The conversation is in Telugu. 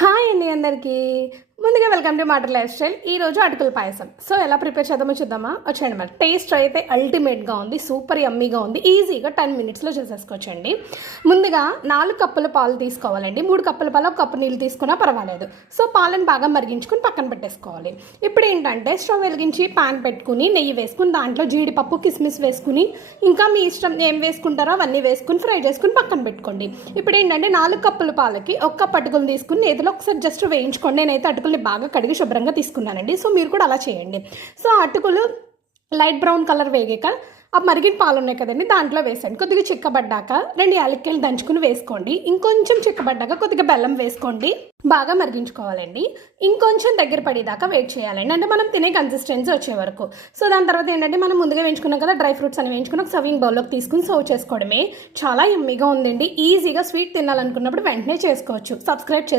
హాయ్ అండి అందరికీ. ముందుగా welcome to matter life style. ఈరోజు అటుకుల పాయసం. సో ఎలా ప్రిపేర్ చేద్దామో చూద్దామా? వచ్చేయండి. మరి టేస్ట్ అయితే అల్టిమేట్గా ఉంది, సూపర్ యమ్మీగా ఉంది. ఈజీగా 10 మినిట్స్లో చేసేసుకోవచ్చండి. ముందుగా 4 కప్పుల పాలు తీసుకోవాలండి. 3 కప్పుల పాలు 1 కప్పు నీళ్ళు తీసుకున్నా పర్వాలేదు. సో పాలను బాగా మరిగించుకుని పక్కన పెట్టేసుకోవాలి. ఇప్పుడు ఏంటంటే స్టవ్ వెలిగించి పాన్ పెట్టుకుని నెయ్యి వేసుకుని దాంట్లో జీడిపప్పు కిస్మిస్ వేసుకుని ఇంకా మీ ఇష్టం ఏం వేసుకుంటారో అవన్నీ వేసుకుని ఫ్రై చేసుకుని పక్కన పెట్టుకోండి. ఇప్పుడు ఏంటంటే 4 కప్పుల పాలకి 1 కప్పు అటుకులు తీసుకుని నేతిలో ఒకసారి జస్ట్ వేయించుకోండి. నేనైతే అటుకుల్ని బాగా కడిగి శుభ్రంగా తీసుకున్నానండి. సో మీరు కూడా అలా చేయండి. సో అటుకులు లైట్ బ్రౌన్ కలర్ వేగాక ఆ మరిగిన పాలు ఉన్నాయి కదండి, దాంట్లో వేసండి. కొద్దిగా చిక్కబడ్డాక 2 యాలక్కాయలు దంచుకుని వేసుకోండి. ఇంకొంచెం చిక్కబడ్డాక కొద్దిగా బెల్లం వేసుకోండి. బాగా మరిగించుకోవాలండి. ఇంకొంచెం దగ్గర పడేదాకా వెయిట్ చేయాలండి, అంటే మనం తినే కన్సిస్టెన్సీ వచ్చే వరకు. సో దాని తర్వాత ఏంటంటే మనం ముందుగా వేయించుకున్నాం కదా డ్రై ఫ్రూట్స్ అని వేయించుకుని ఒక సర్వింగ్ బౌల్లోకి తీసుకుని సర్వ్ చేసుకోవడమే. చాలా యమ్మీగా ఉందండి. ఈజీగా స్వీట్ తినాలనుకున్నప్పుడు వెంటనే చేసుకోవచ్చు. సబ్స్క్రైబ్ చేసుకోండి.